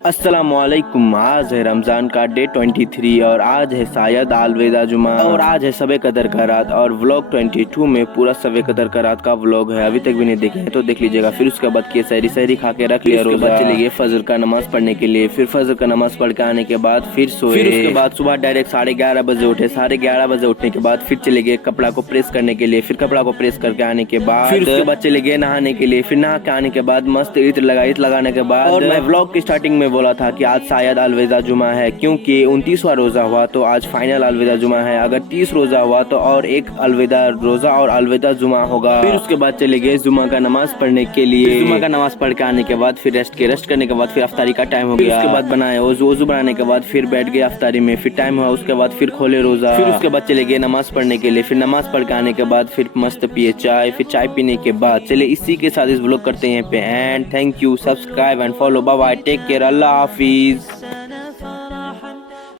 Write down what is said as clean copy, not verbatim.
अस्सलामुअलैकुम। आज है रमज़ान का डे 23 और आज है शायद अलविदा जुमा और आज है शब कदर का रात और व्लॉग 22 में पूरा शब कदर का रात का व्लॉग है। अभी तक भी नहीं देखे हैं तो देख लीजिएगा। फिर उसके बाद की सहरी खा के रख लिया, रोजा चले गए फजर का नमाज पढ़ने के लिए। फिर फजर का नमाज पढ़ के आने के बाद फिर सोए। फिर उसके बाद सुबह डायरेक्ट 11:30 बजे उठे। 11:30 बजे उठने के बाद फिर चले गए कपड़ा को प्रेस करने के लिए। फिर कपड़ा को प्रेस करके आने के बाद फिर उसके बाद चले गए नहाने के लिए। फिर नहा के आने के बाद मस्त इत्र लगाने के बाद और मैं व्लॉग की स्टार्टिंग में बोला था कि आज शायद अलविदा जुमा है, क्योंकि 29वां रोजा हुआ तो आज फाइनल अलविदा जुमा है। अगर 30 रोजा हुआ तो और एक अलविदा रोजा और अलविदा जुमा होगा। फिर उसके बाद चले गए जुमा का नमाज पढ़ने के लिए। जुमा का नमाज पढ़ के आने के बाद फिर रेस्ट करने के बाद फिर अफ्तारी का टाइम हो गया। उसके बाद बनाए वजू बनाने के बाद फिर बैठ गए अफ्तारी में। फिर टाइम हुआ उसके बाद फिर खोले रोजा। फिर उसके बाद चले गए नमाज पढ़ने के लिए। फिर नमाज पढ़ के आने के बाद फिर मस्त पिए चाय। फिर चाय पीने के बाद चले इसी के साथ इस व्लॉग करते हैं पे and thank you, subscribe and follow. Bye bye, take care, Allah Hafiz.